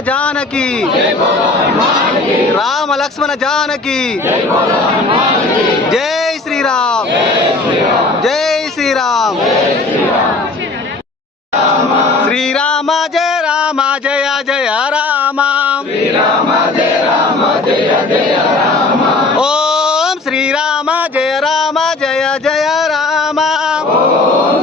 జానకి. రామ లక్ష్మణ జానకి. జై శ్రీరామ్. జై శ్రీరామ్. శ్రీరామ జయ రామ జయ జయ రామ. ఓం శ్రీరామ జయ రామ జయ జయ రామ. ఓం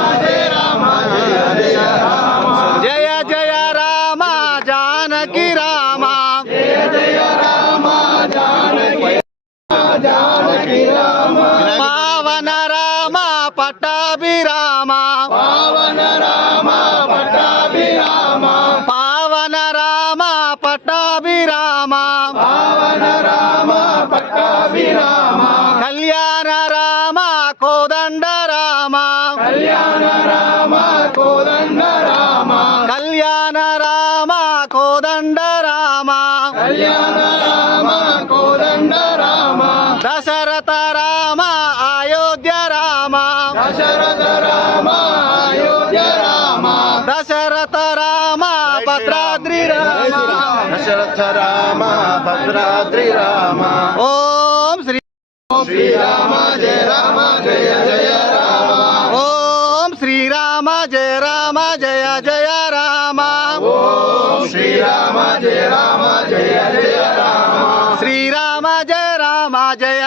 కోదండ రామ కళ్యాణ రామ కోదండ రామ కళ్యాణ రామ కోదండ రామ కళ్యాణ రామ కోదండ రామ దశరథ రామ అయోధ్య రామ దశరథ రామ అయోధ్య రామ దశరథ రామ భద్రాద్రి రామ దశరథ రామ భద్రాద్రి రామ ఓం శ్రీ శ్రీరామ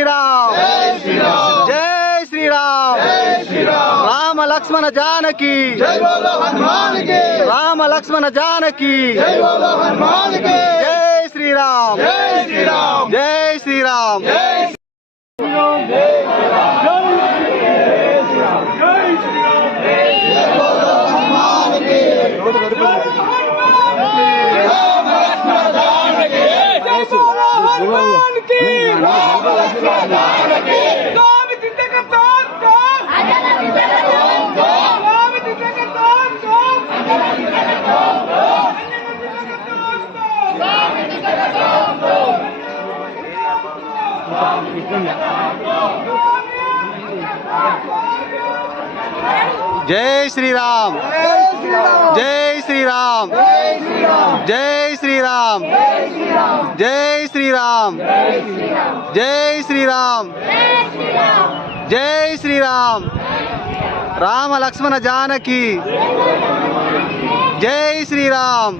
శ్రీరామ్ జై శ్రీరామ్ జై శ్రీరామ్ జై శ్రీరామ్ రామ లక్ష్మణ జానకి జై బోలో హనుమాన్కి రామ లక్ష్మణ జానకి జై బోలో హనుమాన్కి జై శ్రీరామ్ జై శ్రీరామ్ జై శ్రీరామ్ జై شری رام جے شری رام جے شری رام جے شری رام రామ شری رام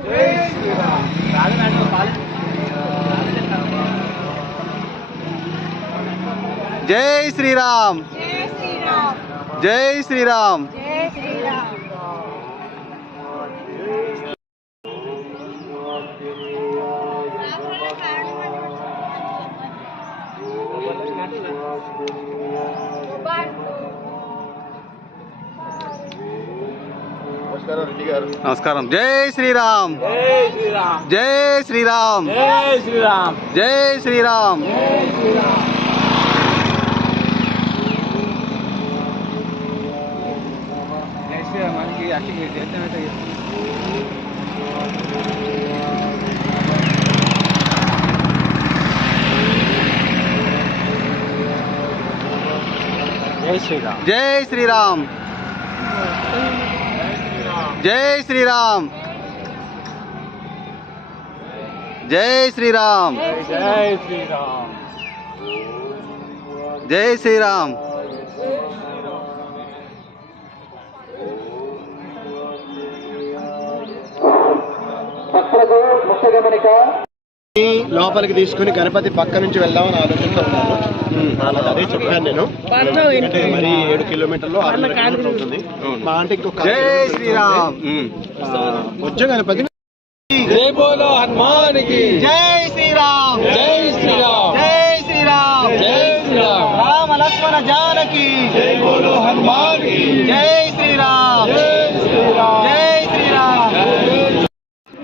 జై شری رام శ్రీరామ్ شری رام జై శ్రీరామ్ జై శ్రీరామ్ నమస్కారం రెడ్డి గారు నమస్కారం జై శ్రీరామ్ జై శ్రీరామ్ జై శ్రీరామ్ జై శ్రీరామ్ జై శ్రీరామ్ జై శ్రీరామ్ జై శ్రీరామ్ జై శ్రీరామ్ జై శ్రీరామ్ లోపలికి తీసుకుని గణపతి పక్క నుంచి వెళ్దామని ఆలోచనతో ఉన్నాను. అదే చెప్పాను నేను. ఎందుకంటే మరి ఏడు కిలోమీటర్లు ఉంటుంది. మా అంటే ఇంకొక జై శ్రీరామ్. వచ్చే గణపతి జై శ్రీరామ్. జై శ్రీరామ్. జై శ్రీరామ్. జై శ్రీరామ్. రామ లక్ష్మణ జానకి. జై బోలో హనుమాన్కి జై శ్రీరామ్ జై శ్రీరామ్ జై శ్రీరామ్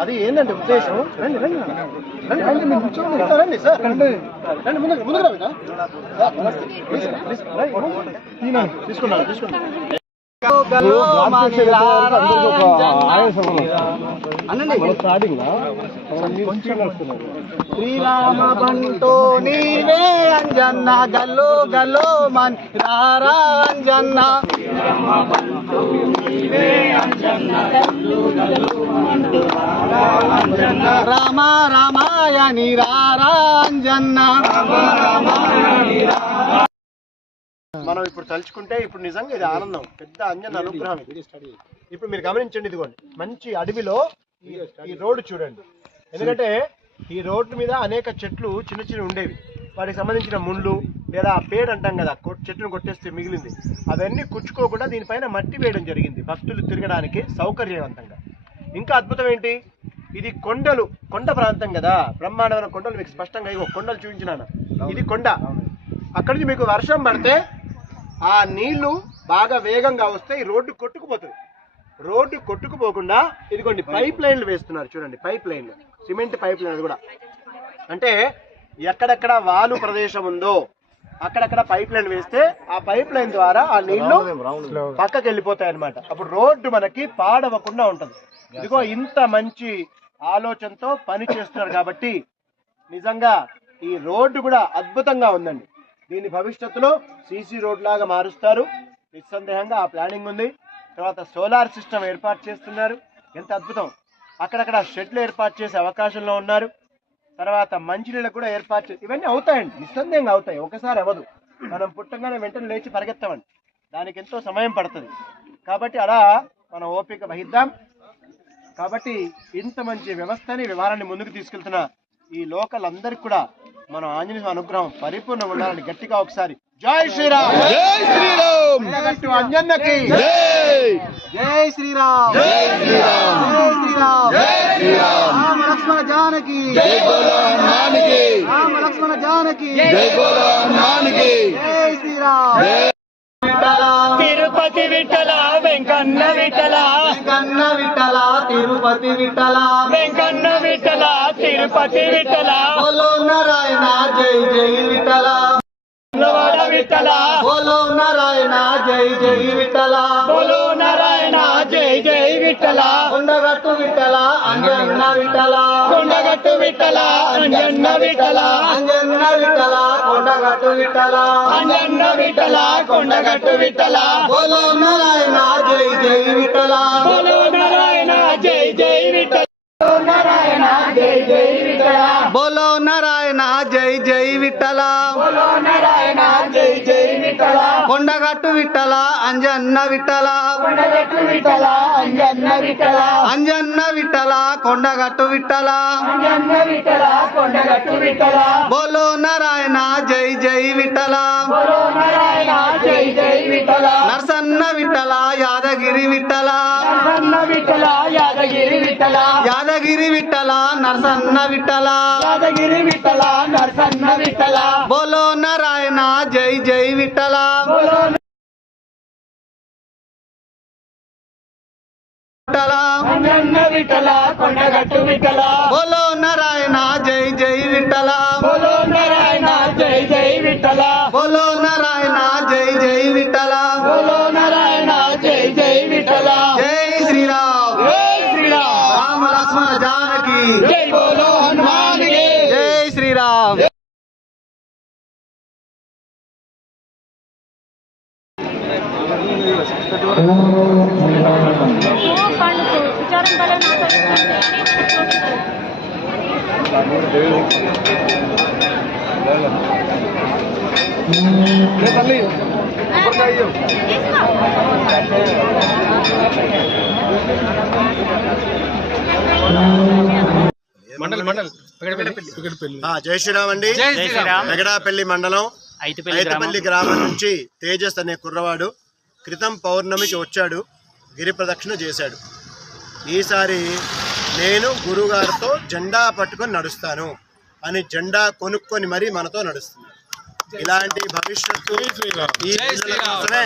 అది ఏంటంటే ఉద్దేశం? రండి రండి. రండి రండి మీరు కూర్చోండి. సార్, రండి సార్. రండి. రండి ముందుకు ముందుకు రా బిడ్డ. సార్, నమస్తే. ప్లీజ్, ప్లీజ్, రండి. తీసుకున్నాను తీసుకున్నాను శ్రీరామ బంటో నీవే అంజన్న గల్లో గల్లో మన్. రారా అంజన్న. రామ రామాయణి రారా అంజన్న మనం. మనం ఇప్పుడు తలుచుకుంటే ఇప్పుడు నిజంగా ఇది ఆనందం. పెద్ద అంజన అనుగ్రహం ఇప్పుడు మీరు గమనించండి ఇదిగోండి. మంచి అడవిలో ఈ- రోడ్డు చూడండి. ఎందుకంటే ఈ రోడ్డు మీద అనేక చెట్లు చిన్న చిన్న ఉండేవి. వాటికి సంబంధించిన ముళ్ళు లేదా పేడ అంటాం కదా చెట్టును కొట్టేస్తే మిగిలింది. అవన్నీ కుచ్చుకోకుండా దీనిపైన మట్టి వేయడం జరిగింది. భక్తులు తిరగడానికి సౌకర్యవంతంగా. ఇంకా అద్భుతం ఏంటి? ఇది కొండలు కొండ ప్రాంతం కదా. బ్రహ్మాండమైన కొండలు మీకు స్పష్టంగా ఇగో కొండలు చూపించినాను ఇది కొండ. అక్కడి నుంచి మీకు వర్షం పడితే ఆ నీళ్ళు బాగా వేగంగా వస్తే ఈ రోడ్డు కొట్టుకుపోతుంది. రోడ్డు కొట్టుకుపోకుండా ఇదిగోండి పైప్. లైన్లు వేస్తున్నారు. చూడండి పైప్ లైన్లు. సిమెంట్ పైప్ లైన్ కూడా. అంటే ఎక్కడెక్కడ వాలు ప్రదేశం ఉందో అక్కడక్కడ పైప్ లైన్ వేస్తే ఆ పైప్ లైన్ ద్వారా ఆ నీళ్ళు పక్కకి వెళ్ళిపోతాయి అనమాట అప్పుడు రోడ్డు మనకి పాడవకుండా ఉంటది. ఇదిగో ఇంత మంచి ఆలోచనతో పని చేస్తున్నారు కాబట్టి నిజంగా ఈ రోడ్డు కూడా అద్భుతంగా ఉందండి. దీని భవిష్యత్తులో సీసీ రోడ్ లాగా మారుస్తారు. నిస్సందేహంగా ఆ ప్లానింగ్ ఉంది. తర్వాత సోలార్ సిస్టమ్ ఏర్పాటు చేస్తున్నారు. ఎంత అద్భుతం. అక్కడక్కడ షెడ్లు ఏర్పాటు చేసే అవకాశంలో ఉన్నారు. తర్వాత మంచినీళ్ళకు కూడా ఏర్పాటు ఇవన్నీ అవుతాయండి. నిస్సందేహంగా అవుతాయి. ఒకసారి అవ్వదు. మనం పుట్టంగానే వెంటనే లేచి పరిగెత్తామండి. దానికి ఎంతో సమయం పడుతుంది. కాబట్టి అలా మనం ఓపిక వహిద్దాం. కాబట్టి ఇంత మంచి వ్యవస్థని వ్యవహారాన్ని ముందుకు తీసుకెళ్తున్న ఈ లోకల్ అందరికి కూడా మన ఆంజనేయ స్వామి అనుగ్రహం పరిపూర్ణంగా ఉండాలని గట్టిగా ఒకసారి జై శ్రీరామ్! జై శ్రీరామ్! కొండగట్టు అంజన్నకి జై! జై శ్రీరామ్! జై శ్రీరామ్! జై శ్రీరామ్! జై శ్రీరామ్! రామ లక్ష్మణ జానకి! జై బోలో హనుమాన్కి రామ లక్ష్మణ జానకి! జై బోలో హనుమాన్కి జై శ్రీరామ్! తిరుపతి విఠల వెంకన్న విఠల! కన్న విఠల! తిరుపతి విఠల. వెంకన్న విఠల తిరుపతి విఠల. బోలో నారాయణ జై జై విఠల. విఠల. బోలో నారాయణ జై జై విఠల. బోలో నారాయణ జై జై విఠల. కొండగట్టు విఠల అంజన్న విఠల. కొండగట్టు విఠల అంజన్న విఠల. అంజన్న విఠల కొండగట్టు విఠల. అంజన్న విఠల కొండగట్టు విఠల. బోలో నారాయణ జై జై విఠల. బోలో నారాయణ జై విఠల నారాయణ జై జై విఠల బోలో నారాయణ జై జై విఠల. బోలో నారాయణ జై జై విఠల కొండగట్టు విట్టల అంజన్న విట్టల కొండగట్టు విఠల అంజన్న విఠల. అంజన్న విట్టల కొండగట్టు విట్టల అంజన్న విఠల కొండగట్టు విఠల. బోలో నారాయణ జై జై విట్టల బోలో నారాయణ జై జై విఠల. నరసన్న విట్టల యాదగిరి విట్టల నరసన్న విఠల యాదగిరి విఠల. యాదగిరి విట్టల నరసన్న విట్టల యాదగిరి విఠల నరసన్న విఠల. బోలో నారాయణ జై జై విట్టల విట్టల విఠల. కొండగట్టు విఠల. బోలో నారాయణ జై జై విట్టల బోలో నారాయణ జై జై విఠల. ఆ, జై శ్రీరామ్ అండి. వెగడాపల్లి మండలం ఐతపల్లి గ్రామం నుంచి తేజస్ అనే కుర్రవాడు క్రితం పౌర్ణమికి వచ్చాడు గిరి ప్రదక్షిణ చేశాడు. ఈసారి నేను గురుగారితో జెండా పట్టుకొని నడుస్తాను అని జెండా కొనుక్కొని మరీ మనతో నడుస్తున్నాడు ఇలాంటి భవిష్యత్తు ఈ పిల్లల కోసమే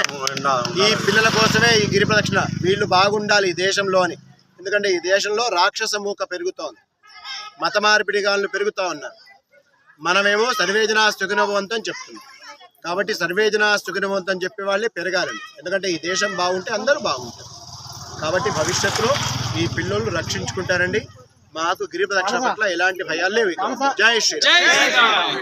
ఈ పిల్లల కోసమే ఈ గిరి ప్రదక్షిణ. వీళ్ళు బాగుండాలి ఈ దేశంలో అని. ఎందుకంటే ఈ దేశంలో రాక్షస మూక పెరుగుతోంది. మత మార్పిడిగాళ్ళు పెరుగుతూ ఉన్నారు. మనమేమో సర్వేజన సుఖినవంతం చెప్తున్నాం. కాబట్టి సర్వేజన సుఖినవంతం చెప్పే వాళ్ళే పెరగాలండి ఎందుకంటే ఈ దేశం బాగుంటే అందరూ బాగుంటారు. కాబట్టి భవిష్యత్తులో ఈ పిల్లలు రక్షించుకుంటారండి. మాకు గిరి ప్రదక్షిణ పట్ల ఎలాంటి భయాలు లేవు. జై శ్రీరామ్.